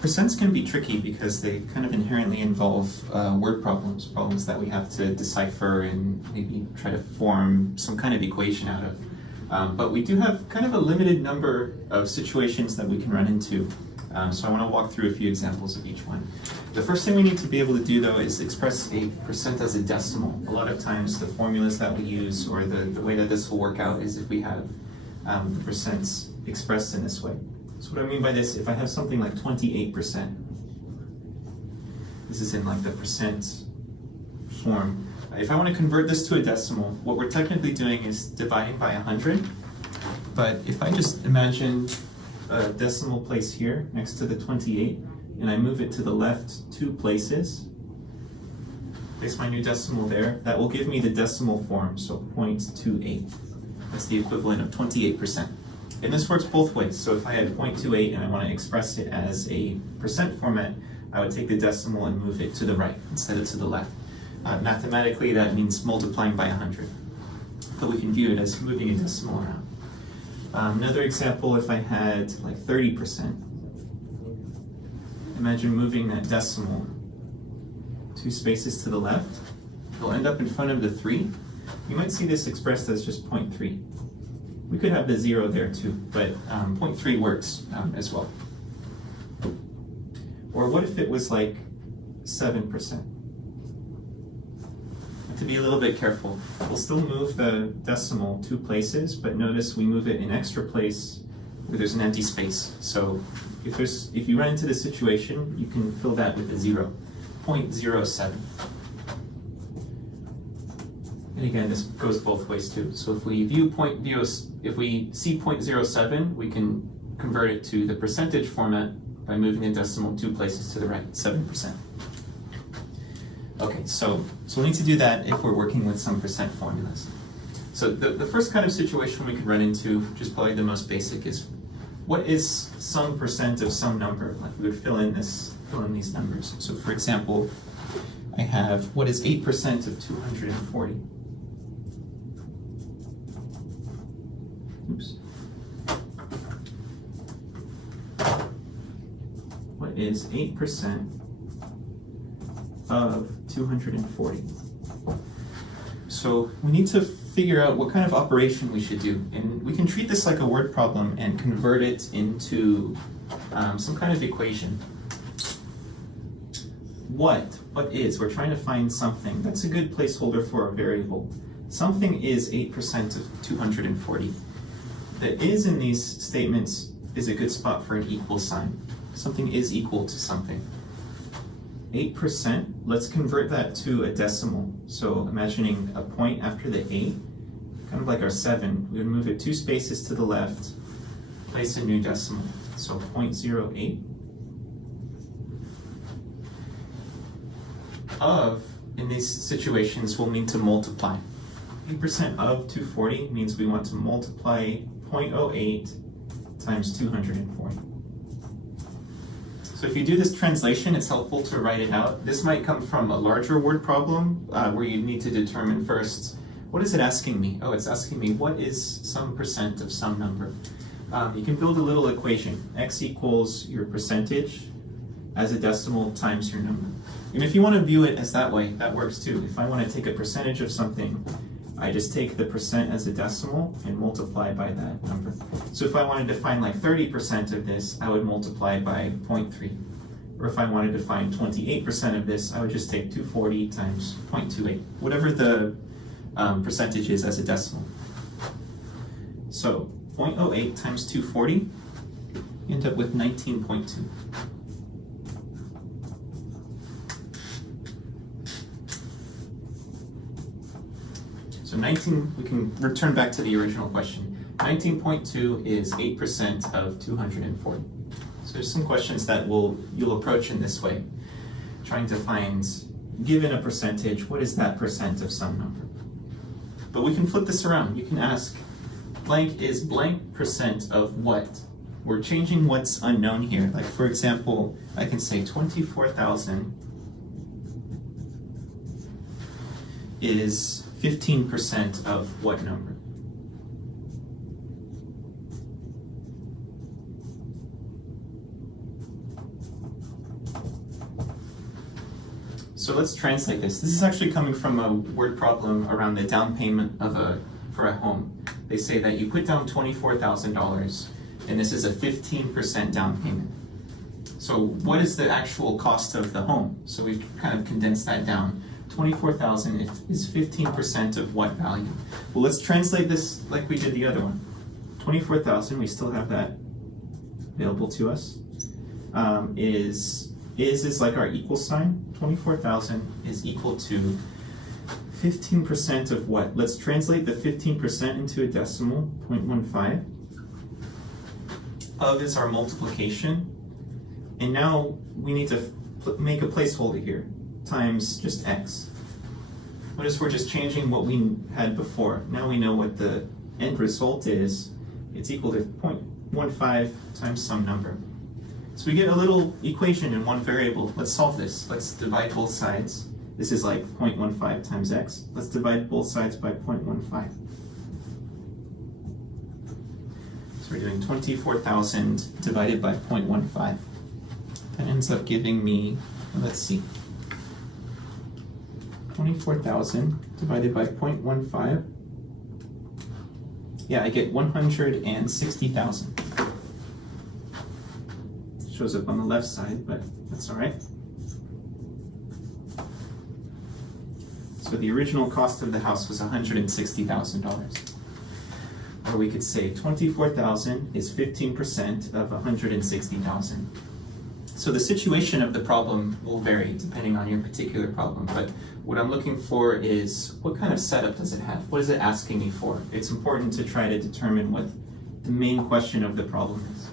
Percents can be tricky because they kind of inherently involve word problems that we have to decipher and maybe try to form some kind of equation out of. But we do have kind of a limited number of situations that we can run into. So I want to walk through a few examples of each one. The first thing we need to be able to do, though, is express a percent as a decimal. A lot of times the formulas that we use or the way that this will work out is if we have the percents expressed in this way. So what I mean by this, if I have something like 28%, this is in like the percent form. If I want to convert this to a decimal, what we're technically doing is dividing by 100. But if I just imagine a decimal place here next to the 28, and I move it to the left 2 places, place my new decimal there, that will give me the decimal form, so 0.28. That's the equivalent of 28%. And this works both ways. So if I had 0.28 and I want to express it as a percent format, I would take the decimal and move it to the right instead of to the left. Mathematically, that means multiplying by 100. But we can view it as moving a decimal around. Another example, if I had like 30%, imagine moving that decimal 2 spaces to the left. It'll end up in front of the 3. You might see this expressed as just 0.3. We could have the 0 there too, but 0.3 works as well. Or what if it was like 7%? To be a little bit careful, we'll still move the decimal 2 places, but notice we move it an extra place where there's an empty space. So if you run into this situation, you can fill that with a 0, 0.07. And again, this goes both ways too. So if we view if we see 0.07, we can convert it to the percentage format by moving the decimal 2 places to the right, 7%. Okay, so we need to do that if we're working with some percent formulas. So the first kind of situation we could run into, which is probably the most basic, is what is some percent of some number? Like we would fill in these numbers. So for example, I have what is 8% of 240? Oops. What is 8% of 240? So we need to figure out what kind of operation we should do. And we can treat this like a word problem and convert it into some kind of equation. What is? We're trying to find something. That's a good placeholder for a variable. Something is 8% of 240. The is in these statements is a good spot for an equal sign. Something is equal to something. 8%, let's convert that to a decimal. So imagining a point after the 8, kind of like our 7, we would move it 2 spaces to the left, place a new decimal. So 0.08. Of, in these situations, will mean to multiply. 8% of 240 means we want to multiply 0.08 times 240. So if you do this translation, it's helpful to write it out. This might come from a larger word problem where you need to determine first, what is it asking me? Oh, it's asking me what is some percent of some number. You can build a little equation. X equals your percentage as a decimal times your number. And if you want to view it as that way, that works too. If I want to take a percentage of something, I just take the percent as a decimal and multiply by that number. So if I wanted to find like 30% of this, I would multiply by 0.3. Or if I wanted to find 28% of this, I would just take 240 times 0.28, whatever the percentage is as a decimal. So 0.08 times 240, you end up with 19.2. So 19, we can return back to the original question. 19.2 is 8% of 240. So there's some questions that you'll approach in this way, trying to find, given a percentage, what is that percent of some number? But we can flip this around. You can ask, blank is blank percent of what? We're changing what's unknown here. Like for example, I can say 24,000 is 15% of what number? So let's translate this. This is actually coming from a word problem around the down payment for a home. They say that you put down $24,000 and this is a 15% down payment. So what is the actual cost of the home? So we've kind of condensed that down. 24,000 is 15% of what value? Well, let's translate this like we did the other one. 24,000, we still have that available to us, is like our equal sign. 24,000 is equal to 15% of what? Let's translate the 15% into a decimal, 0.15. Of is our multiplication. And now we need to make a placeholder here, times just x. Notice we're just changing what we had before. Now we know what the end result is. It's equal to 0.15 times some number. So we get a little equation in one variable. Let's solve this. Let's divide both sides. This is like 0.15 times x. Let's divide both sides by 0.15. So we're doing 24,000 divided by 0.15. That ends up giving me, let's see, 24,000 divided by 0.15. Yeah, I get 160,000. Shows up on the left side, but that's all right. So the original cost of the house was $160,000. Or we could say 24,000 is 15% of 160,000. So the situation of the problem will vary depending on your particular problem, but what I'm looking for is what kind of setup does it have? What is it asking me for? It's important to try to determine what the main question of the problem is.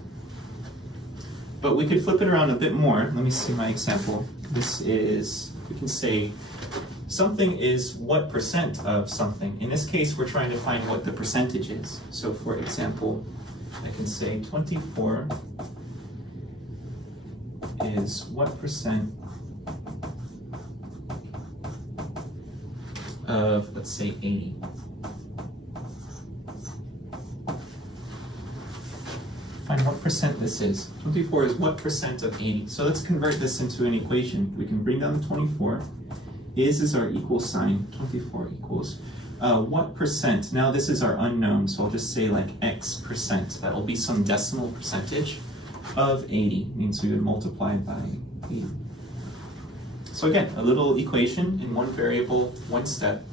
But we could flip it around a bit more. Let me see my example. This is, we can say, something is what percent of something. In this case, we're trying to find what the percentage is. So for example, I can say 24 is what percent of, let's say, 80. Find what percent this is. 24 is what percent of 80. So let's convert this into an equation. We can bring down 24. Is our equal sign. 24 equals what percent? Now this is our unknown, so I'll just say like x percent. That will be some decimal percentage of 80. Means we would multiply by 80. So again, a little equation in one variable, one step.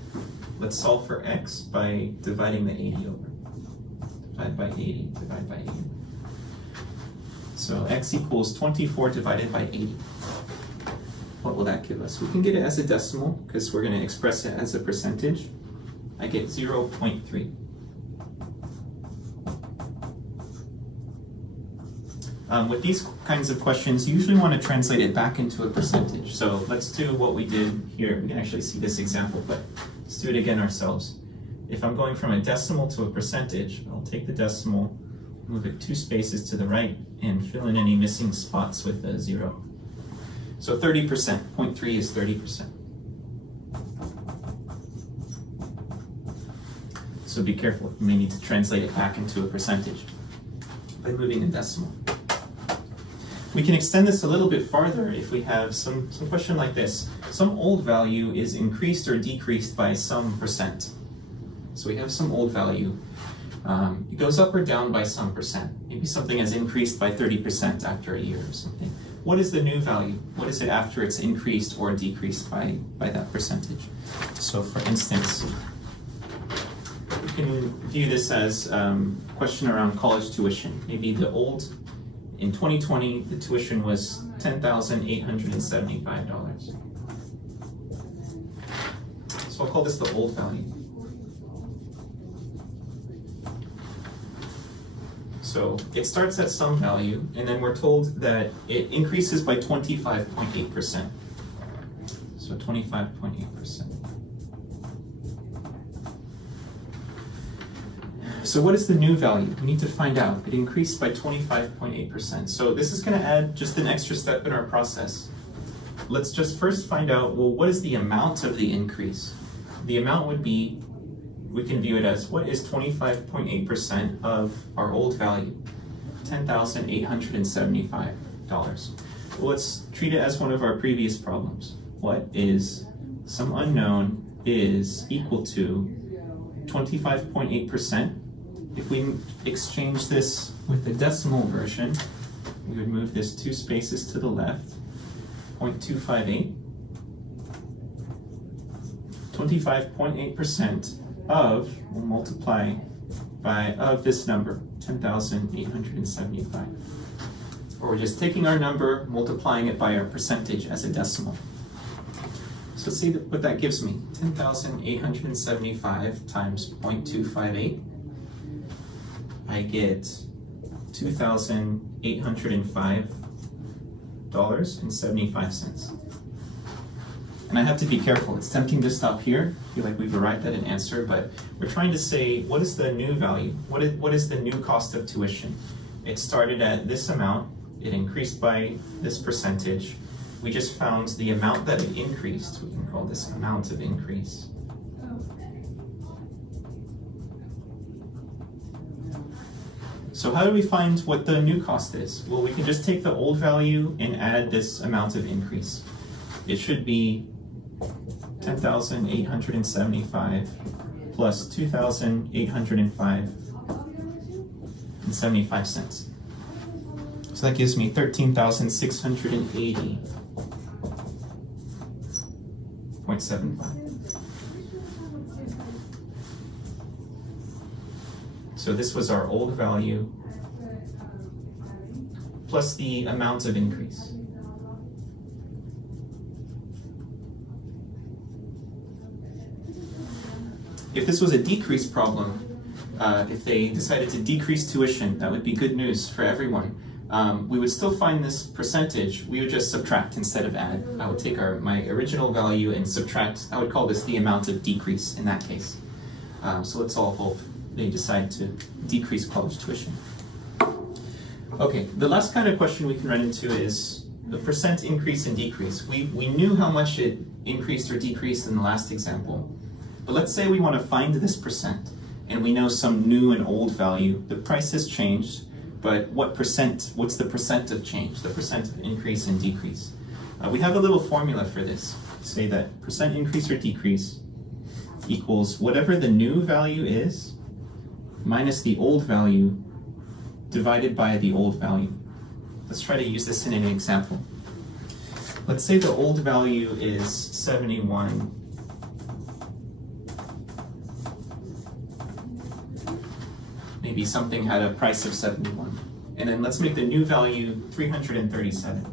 Let's solve for x by dividing the 80 over. Divide by 80, divide by 80. So x equals 24 divided by 80. What will that give us? We can get it as a decimal because we're going to express it as a percentage. I get 0.3. With these kinds of questions, you usually want to translate it back into a percentage. So let's do what we did here. We can actually see this example, but let's do it again ourselves. If I'm going from a decimal to a percentage, I'll take the decimal, move it 2 spaces to the right, and fill in any missing spots with a 0. So 30%, 0.3 is 30%. So be careful, you may need to translate it back into a percentage by moving a decimal. We can extend this a little bit farther if we have some question like this. Some old value is increased or decreased by some percent. So we have some old value. It goes up or down by some percent. Maybe something has increased by 30% after a year or something. What is the new value? What is it after it's increased or decreased by that percentage? So for instance, you can view this as a question around college tuition. Maybe in 2020, the tuition was $10,875. So I'll call this the old value. So it starts at some value, and then we're told that it increases by 25.8%. So 25.8%. So what is the new value? We need to find out. It increased by 25.8%. So this is going to add just an extra step in our process. Let's just first find out, well, what is the amount of the increase? The amount would be, we can view it as, what is 25.8% of our old value? $10,875. Well, let's treat it as one of our previous problems. what is some unknown is equal to 25.8%. If we exchange this with the decimal version, we would move this 2 spaces to the left, 0.258. 25.8% of, we'll multiply by, of this number, 10,875. Or we're just taking our number, multiplying it by our percentage as a decimal. So let's see what that gives me. 10,875 times 0.258. I get $2,805.75. And I have to be careful. It's tempting to stop here. I feel like we've arrived at an answer, but we're trying to say, what is the new value? What is the new cost of tuition? It started at this amount. It increased by this percentage. We just found the amount that it increased. We can call this amount of increase. So how do we find what the new cost is? Well, we can just take the old value and add this amount of increase. It should be 10,875 plus 2,805.75 cents. So that gives me 13,680.75. So this was our old value plus the amount of increase. If this was a decrease problem, if they decided to decrease tuition, that would be good news for everyone. We would still find this percentage. We would just subtract instead of add. I would take my original value and subtract. I would call this the amount of decrease in that case. So let's all hope they decide to decrease college tuition. Okay, the last kind of question we can run into is the percent increase and decrease. We knew how much it increased or decreased in the last example. But let's say we want to find this percent, and we know some new and old value. The price has changed, but what's the percent of change, the percent of increase and decrease? We have a little formula for this. Say that percent increase or decrease equals whatever the new value is minus the old value divided by the old value. Let's try to use this in an example. Let's say the old value is 71. Maybe something had a price of 71. And then let's make the new value 337.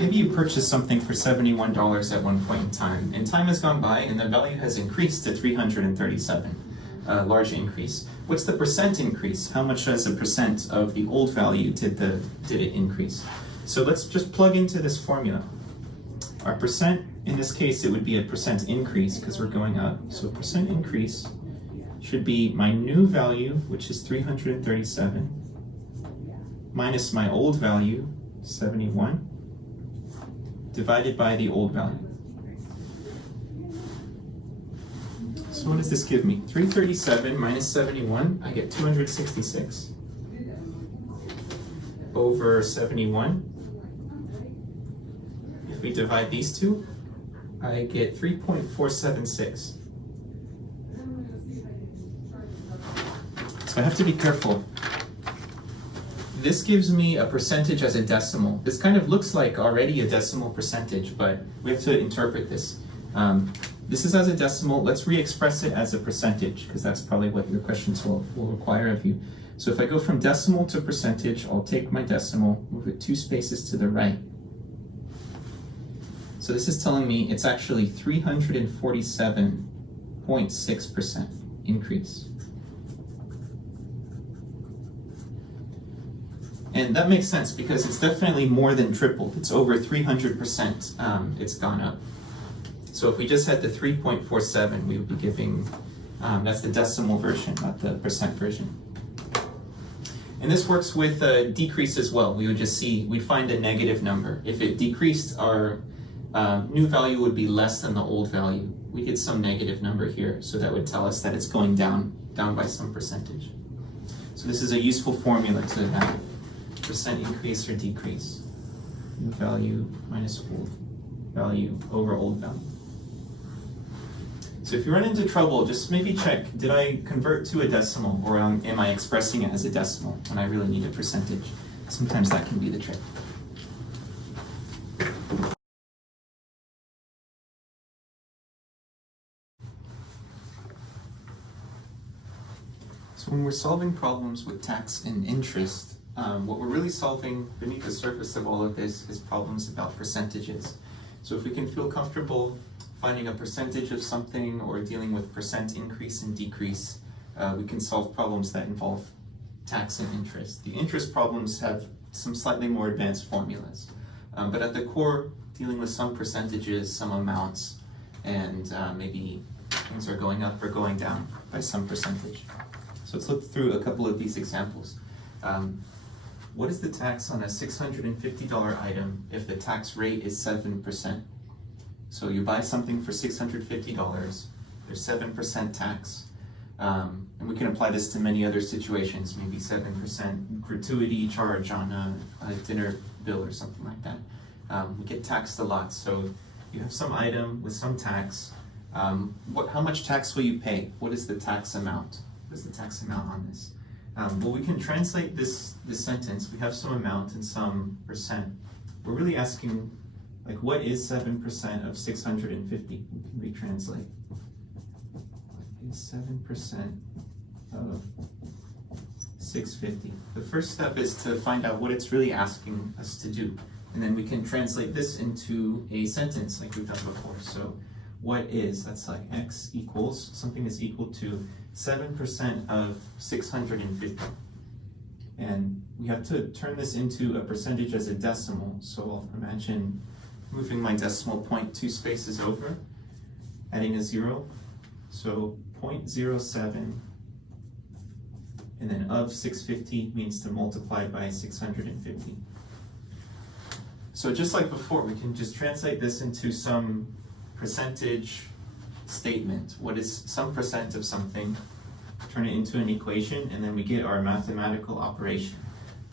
Maybe you purchased something for $71 at one point in time, and time has gone by and the value has increased to 337, a large increase. What's the percent increase? How much as a percent of the old value did it increase? So let's just plug into this formula. Our percent, in this case, it would be a percent increase because we're going up. So percent increase should be my new value, which is 337, minus my old value, 71, divided by the old value. So what does this give me? 337 minus 71, I get 266 over 71. If we divide these two, I get 3.476. So I have to be careful. This gives me a percentage as a decimal. This kind of looks like already a decimal percentage, but we have to interpret this. This is as a decimal. Let's re-express it as a percentage, because that's probably what your questions will require of you. So if I go from decimal to percentage, I'll take my decimal, move it 2 spaces to the right. So this is telling me it's actually 347.6% increase. And that makes sense because it's definitely more than tripled. It's over 300% it's gone up. So if we just had the 3.47, we would be giving, that's the decimal version, not the percent version. And this works with decrease as well. We would just we'd find a negative number. If it decreased, our new value would be less than the old value. We get some negative number here, so that would tell us that it's going down by some percentage. So this is a useful formula to have. percent increase or decrease? New value minus old value over old value. So if you run into trouble, just maybe check, did I convert to a decimal, or am I expressing it as a decimal when I really need a percentage? Sometimes that can be the trick. So when we're solving problems with tax and interest, what we're really solving beneath the surface of all of this is problems about percentages. So if we can feel comfortable finding a percentage of something or dealing with percent increase and decrease, we can solve problems that involve tax and interest. The interest problems have some slightly more advanced formulas, but at the core, dealing with some percentages, some amounts, and maybe things are going up or going down by some percentage. So let's look through a couple of these examples. What is the tax on a $650 item if the tax rate is 7%? So you buy something for $650, there's 7% tax, and we can apply this to many other situations, maybe 7% gratuity charge on a dinner bill or something like that. We get taxed a lot, so you have some item with some tax. How much tax will you pay? What is the tax amount? What is the tax amount on this? Well, we can translate this sentence. We have some amount and some percent. We're really asking, like, what is 7% of 650? We can retranslate. What is 7% of 650? The first step is to find out what it's really asking us to do. And then we can translate this into a sentence like we've done before. So what is, that's like x equals, something is equal to 7% of 650. And we have to turn this into a percentage as a decimal. So I'll imagine moving my decimal point 2 spaces over, adding a 0. So 0.07, and then of 650 means to multiply by 650. So just like before, we can just translate this into some percentage statement. What is some percent of something? Turn it into an equation, and then we get our mathematical operation.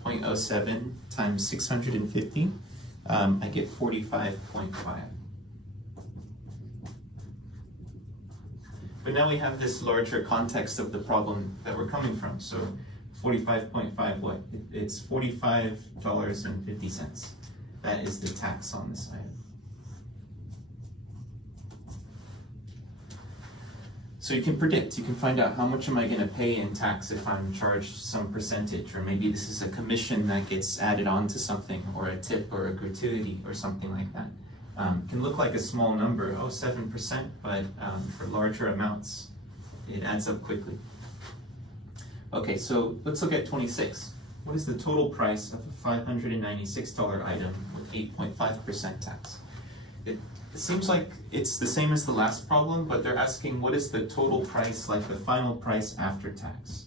0.07 times 650, I get 45.5. But now we have this larger context of the problem that we're coming from. So 45.5, what? It's $45.50. That is the tax on this item. So you can predict, you can find out how much am I going to pay in tax if I'm charged some percentage, or maybe this is a commission that gets added on to something, or a tip or a gratuity or something like that. It can look like a small number, 7%, but for larger amounts, it adds up quickly. Okay, so let's look at 26. What is the total price of a $596 item with 8.5% tax? It seems like it's the same as the last problem, but they're asking what is the total price, like the final price after tax.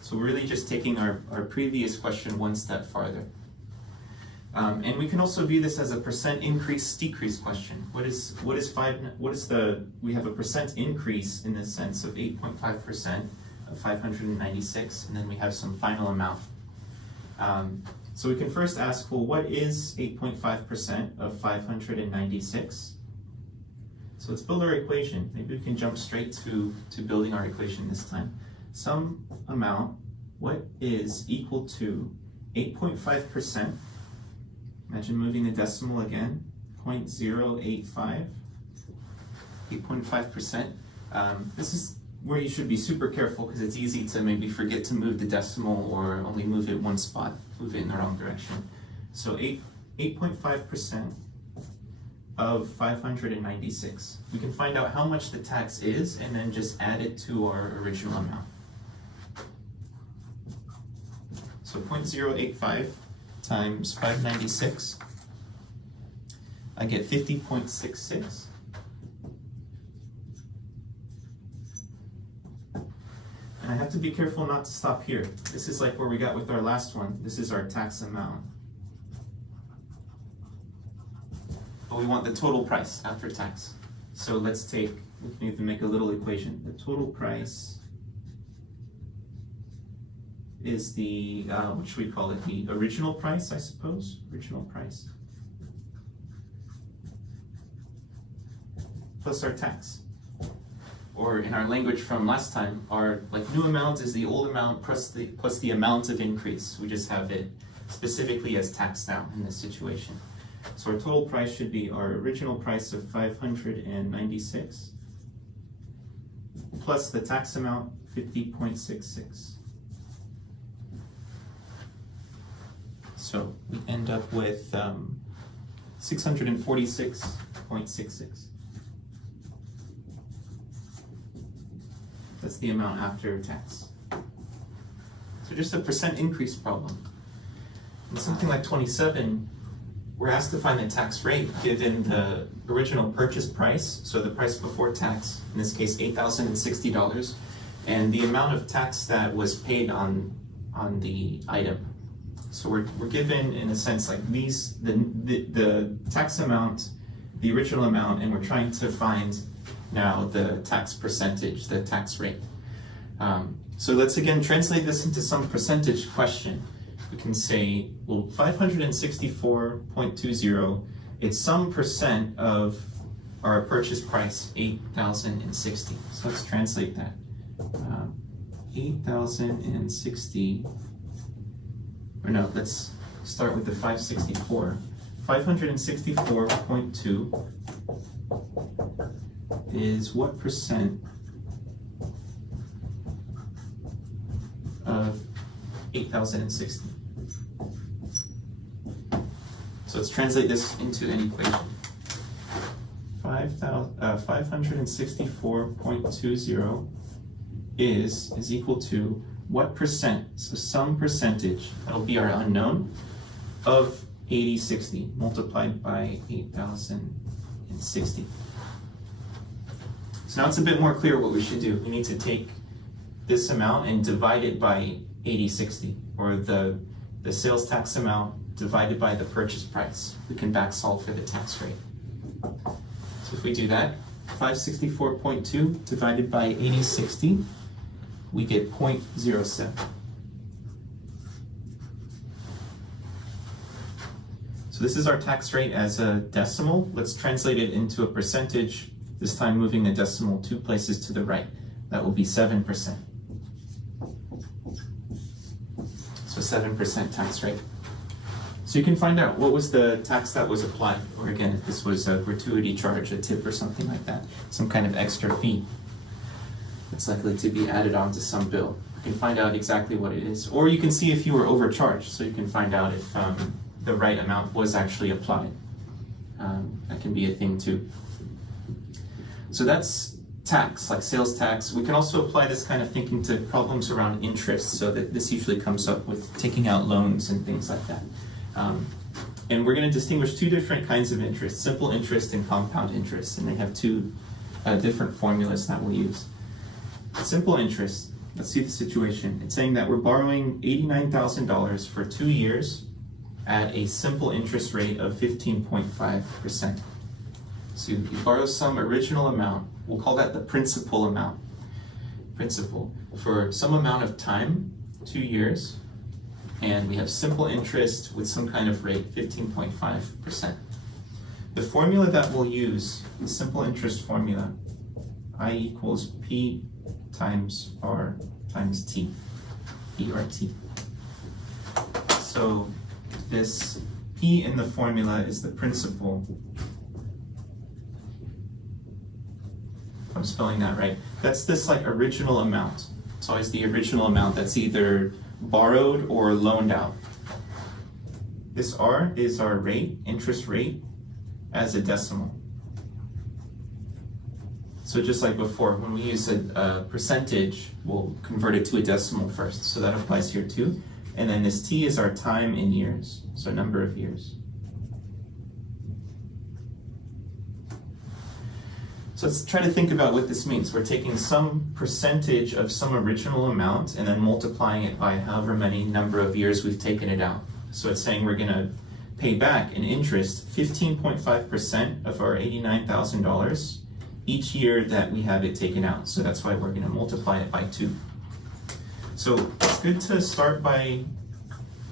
So we're really just taking our previous question one step farther. And we can also view this as a percent increase decrease question. We have a percent increase in the sense of 8.5% of 596, and then we have some final amount. So we can first ask, well, what is 8.5% of 596? So let's build our equation. Maybe we can jump straight to building our equation this time. Some amount, what is equal to 8.5%? Imagine moving the decimal again, 0.085, 8.5%. This is where you should be super careful because it's easy to maybe forget to move the decimal or only move it one spot, move it in the wrong direction. So 8.5% of 596. We can find out how much the tax is and then just add it to our original amount. So 0.085 times 596, I get 50.66. And I have to be careful not to stop here. This is like where we got with our last one. This is our tax amount. But we want the total price after tax. So let's make a little equation. The total price is the, what should we call it? The original price, I suppose? Original price. Plus our tax. Or in our language from last time, our new amount is the old amount plus the amount of increase. We just have it specifically as tax now in this situation. So our total price should be our original price of 596 plus the tax amount 50.66. So we end up with 646.66. That's the amount after tax. So just a percent increase problem. In something like 27, we're asked to find the tax rate given the original purchase price, so the price before tax, in this case $8,060, and the amount of tax that was paid on the item. So we're given, in a sense, like these, the tax amount, the original amount, and we're trying to find now the tax percentage, the tax rate. So let's again translate this into some percentage question. We can say, well, 564.20, it's some percent of our purchase price, 8,060. So let's translate that. 8,060, or no, let's start with the 564. 564.2 is what percent of 8,060? So let's translate this into an equation. 564.20 is equal to what percent, so some percentage, that'll be our unknown, of 8060 multiplied by 8,060. So now it's a bit more clear what we should do. We need to take this amount and divide it by 8060, or the sales tax amount divided by the purchase price. We can back solve for the tax rate. So if we do that, 564.2 divided by 8060, we get 0.07. So this is our tax rate as a decimal. Let's translate it into a percentage, this time moving the decimal 2 places to the right. That will be 7%. So 7% tax rate. So you can find out what was the tax that was applied, or again, if this was a gratuity charge, a tip or something like that, some kind of extra fee that's likely to be added onto some bill. You can find out exactly what it is. Or you can see if you were overcharged, so you can find out if the right amount was actually applied. That can be a thing too. So that's tax, like sales tax. We can also apply this kind of thinking to problems around interest, so that this usually comes up with taking out loans and things like that. And we're going to distinguish two different kinds of interest, simple interest and compound interest, and they have two different formulas that we'll use. Simple interest, let's see the situation. It's saying that we're borrowing $89,000 for 2 years at a simple interest rate of 15.5%. So you borrow some original amount, we'll call that the principal amount. Principal, for some amount of time, 2 years, and we have simple interest with some kind of rate, 15.5%. The formula that we'll use, the simple interest formula, I equals P times R times T, PRT. So this P in the formula is the principal. If I'm spelling that right. That's this like original amount. It's always the original amount that's either borrowed or loaned out. This R is our rate, interest rate, as a decimal. So just like before, when we use a percentage, we'll convert it to a decimal first. So that applies here too. And then this T is our time in years, so number of years. So let's try to think about what this means. We're taking some percentage of some original amount and then multiplying it by however many number of years we've taken it out. So it's saying we're going to pay back in interest 15.5% of our $89,000 each year that we have it taken out. So that's why we're going to multiply it by 2. So it's good to start by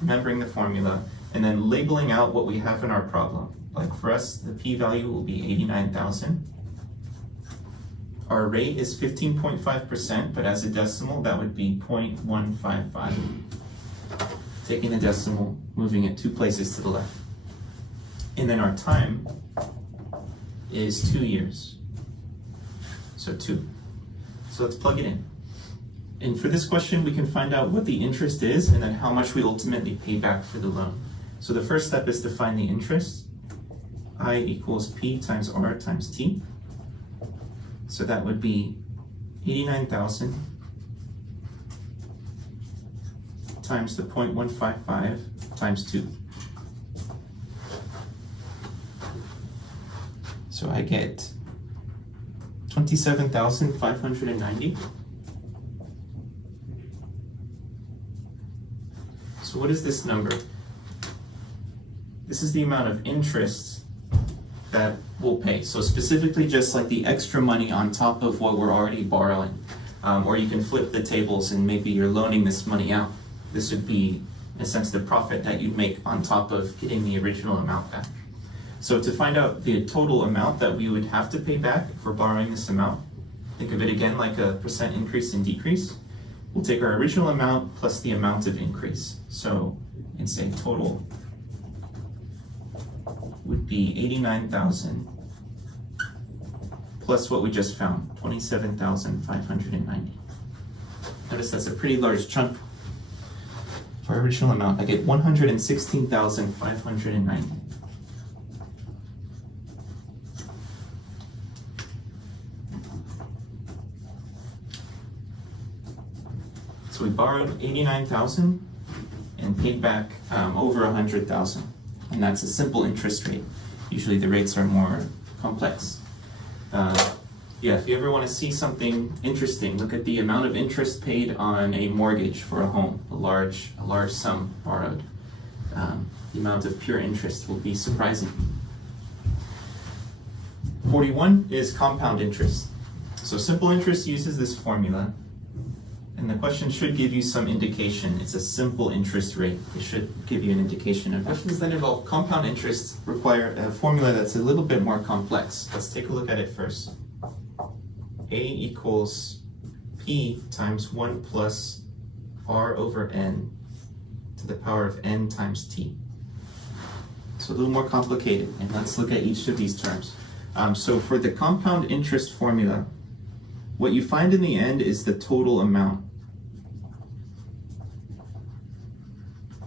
remembering the formula and then labeling out what we have in our problem. Like for us, the p-value will be 89,000. Our rate is 15.5%, but as a decimal, that would be 0.155. Taking the decimal, moving it 2 places to the left. And then our time is 2 years. So 2. So let's plug it in. And for this question, we can find out what the interest is and then how much we ultimately pay back for the loan. So the first step is to find the interest. I equals P times R times T. So that would be 89,000 times the 0.155 times 2. So I get 27,590. So what is this number? This is the amount of interest that we'll pay. So specifically just like the extra money on top of what we're already borrowing. Or you can flip the tables and maybe you're loaning this money out. This would be, in a sense, the profit that you'd make on top of getting the original amount back. So to find out the total amount that we would have to pay back for borrowing this amount, think of it again like a percent increase and decrease. We'll take our original amount plus the amount of increase. So, and say total would be 89,000 plus what we just found, 27,590. Notice that's a pretty large chunk for our original amount. I get 116,590. So we borrowed 89,000 and paid back over 100,000. And that's a simple interest rate. Usually the rates are more complex. Yeah, if you ever want to see something interesting, look at the amount of interest paid on a mortgage for a home, a large sum borrowed. The amount of pure interest will be surprising. 41 is compound interest. So simple interest uses this formula. And the question should give you some indication. It's a simple interest rate. It should give you an indication of questions that involve compound interest require a formula that's a little bit more complex. Let's take a look at it first. A equals P times 1 plus R over N to the power of N times T. So a little more complicated, and let's look at each of these terms. So for the compound interest formula, what you find in the end is the total amount.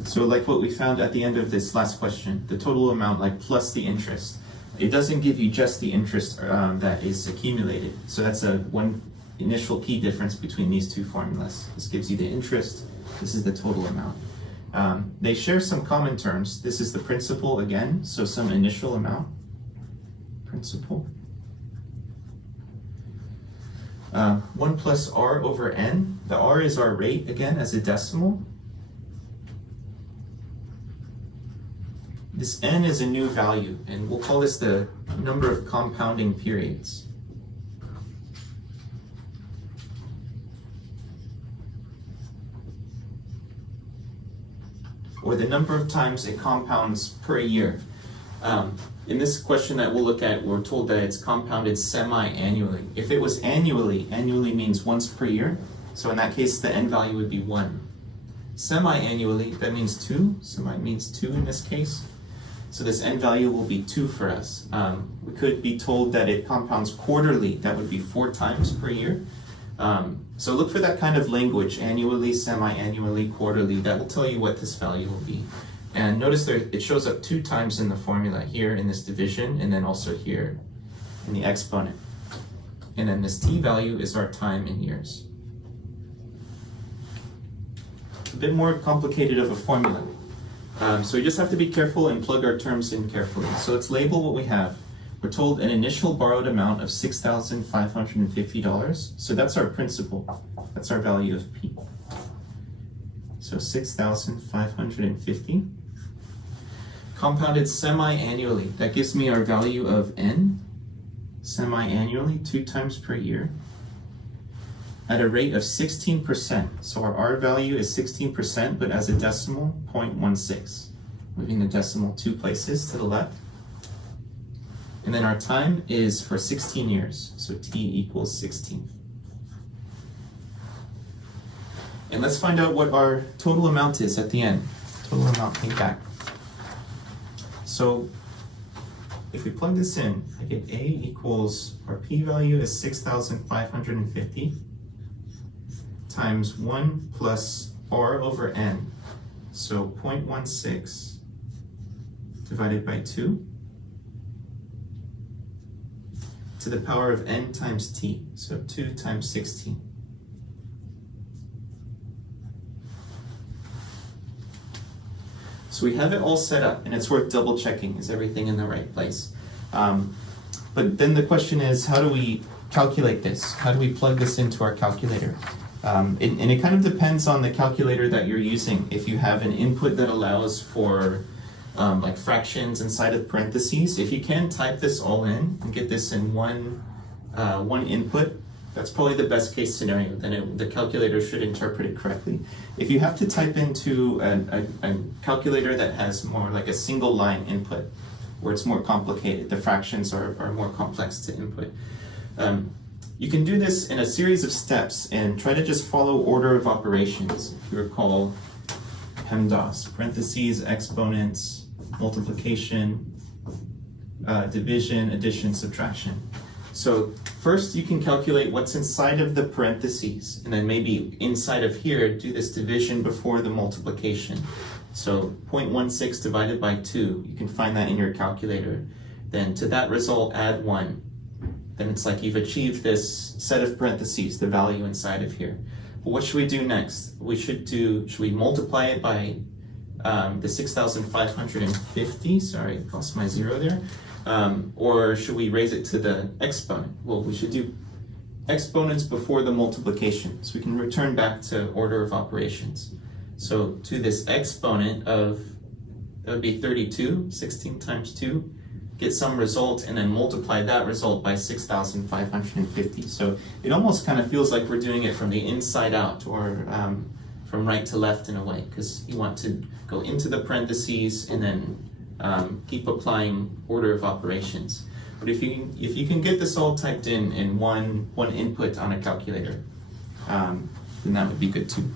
So like what we found at the end of this last question, the total amount like plus the interest. It doesn't give you just the interest that is accumulated. So that's one initial key difference between these two formulas. This gives you the interest, this is the total amount. They share some common terms. This is the principal again, so some initial amount, principal. 1 plus R over N. The R is our rate, again, as a decimal. This N is a new value, and we'll call this the number of compounding periods. Or the number of times it compounds per year. In this question that we'll look at, we're told that it's compounded semi-annually. If it was annually, annually means once per year. So in that case, the N value would be 1. Semi-annually, that means 2. Semi means 2 in this case. So this N value will be 2 for us. We could be told that it compounds quarterly. That would be 4 times per year. So look for that kind of language, annually, semi-annually, quarterly. That will tell you what this value will be. And notice there it shows up 2 times in the formula, here in this division, and then also here in the exponent. And then this T value is our time in years. A bit more complicated of a formula. So we just have to be careful and plug our terms in carefully. So let's label what we have. We're told an initial borrowed amount of $6,550. So that's our principal. That's our value of P. So 6,550. Compounded semi-annually. That gives me our value of N. Semi-annually, 2 times per year. at a rate of 16%. So our R value is 16%, but as a decimal, 0.16. Moving the decimal 2 places to the left. And then our time is for 16 years, so t equals 16. And let's find out what our total amount is at the end. Total amount paid back. So if we plug this in, I get A equals, our p-value is 6,550 times 1 plus r over n. So 0.16 divided by 2 to the power of n times t, so 2 times 16. So we have it all set up, and it's worth double checking, is everything in the right place? But then the question is, how do we calculate this? How do we plug this into our calculator? And it kind of depends on the calculator that you're using. If you have an input that allows for like fractions inside of parentheses, if you can type this all in and get this in one input, that's probably the best case scenario. Then the calculator should interpret it correctly. If you have to type into a calculator that has more like a single line input, where it's more complicated, the fractions are more complex to input. You can do this in a series of steps and try to just follow order of operations. If you recall PEMDAS, parentheses, exponents, multiplication, division, addition, subtraction. So first you can calculate what's inside of the parentheses, and then maybe inside of here do this division before the multiplication. So 0.16 divided by 2, you can find that in your calculator. Then to that result add 1. Then it's like you've achieved this set of parentheses, the value inside of here. But what should we do next? Should we multiply it by the 6,550? Sorry, I lost my 0 there. Or should we raise it to the exponent? Well, we should do exponents before the multiplication, so we can return back to order of operations. So to this exponent of, that would be 32, 16 times 2, get some result and then multiply that result by 6,550. So it almost kind of feels like we're doing it from the inside out, or from right to left in a way, because you want to go into the parentheses and then keep applying order of operations. But if you can get this all typed in one input on a calculator, then that would be good too.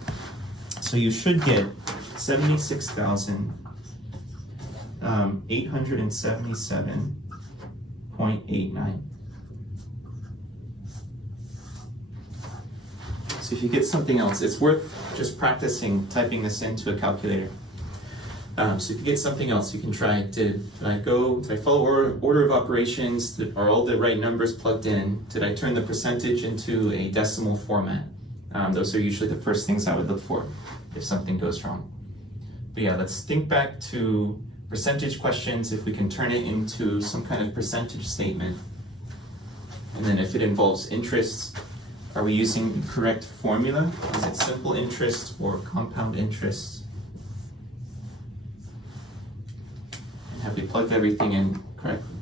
So you should get 76,877.89. So if you get something else, it's worth just practicing typing this into a calculator. So if you get something else, you can try. Did I follow order of operations? Are all the right numbers plugged in? Did I turn the percentage into a decimal format? Those are usually the first things I would look for if something goes wrong. But yeah, let's think back to percentage questions, if we can turn it into some kind of percentage statement. And then if it involves interest, are we using the correct formula? Is it simple interest or compound interest? And have we plugged everything in correctly?